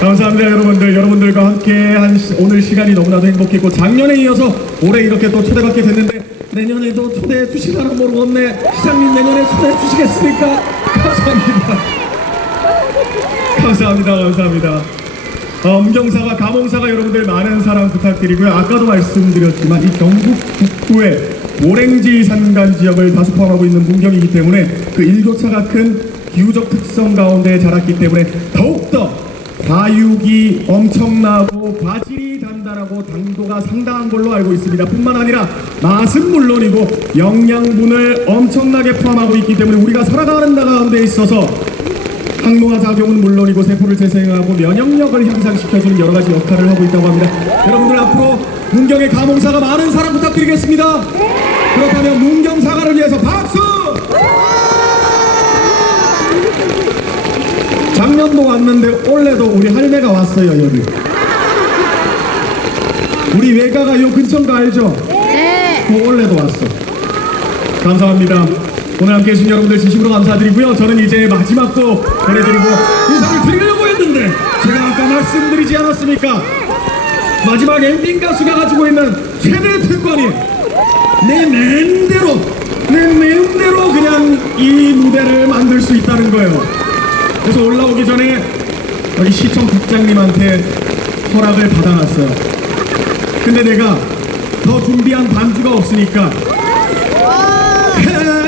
감사합니다 여러분들. 여러분들과 함께 한 시- 오늘 시간이 너무나도 행복했고 작년에 이어서 올해 이렇게 또 초대받게 됐는데 내년에도 초대해 주시려나 모르겠네. 시장님 내년에 초대해 주시겠습니까? 감사합니다. 감사합니다 감사합니다. 어, 음경사가 감홍사가 여러분들 많은 사랑 부탁드리고요. 아까도 말씀드렸지만 이 경북 북부의 오랭지 산간 지역을 다수 포함하고 있는 문경이기 때문에 그 일교차가 큰 기후적 특성 가운데 자랐기 때문에 더욱더 과육이 엄청나고 과질이 단단하고 당도가 상당한 걸로 알고 있습니다. 뿐만 아니라 맛은 물론이고 영양분을 엄청나게 포함하고 있기 때문에 우리가 살아가는 가운데 있어서 항노화 작용은 물론이고 세포를 재생하고 면역력을 향상시켜주는 여러 가지 역할을 하고 있다고 합니다. 여러분들 앞으로 문경의 감홍사가 많은 사랑 부탁드리겠습니다. 그렇다면 문경 사과를 위해서 박수! 작년도 왔는데 올해도 우리 할매가 왔어요 여기. 우리 외가가 요 근처인가 알죠? 네. 그 올해도 왔어. 감사합니다. 오늘 함께 해주신 여러분들 진심으로 감사드리고요. 저는 이제 마지막 곡 보내드리고 인사를 드리려고 했는데 제가 아까 말씀드리지 않았습니까? 마지막 엔딩 가수가 가지고 있는 최대 특권이 내 마음대로 내 마음대로 그냥 이 무대를 만들 수 있다는 거예요. 그래서 올라오기 전에 여기 시청 국장님한테 허락을 받아놨어요. 근데 내가 더 준비한 반주가 없으니까 헤어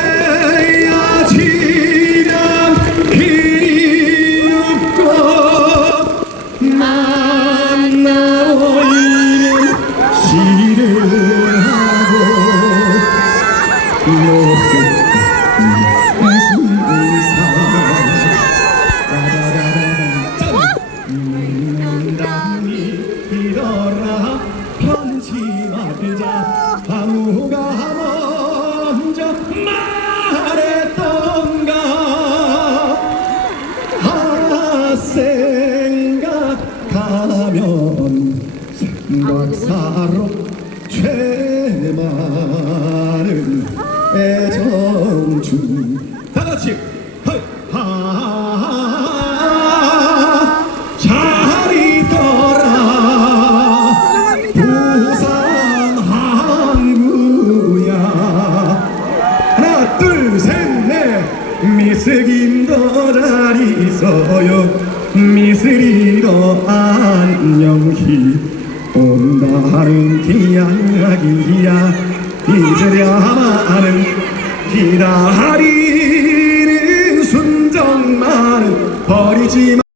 생각사로 죄 많은 애정주 다 같이 미스김도 잘 있어요. 미스리도 안녕히 온다는 기약이야. 잊으려마는 기다리는 순정만은 버리지 마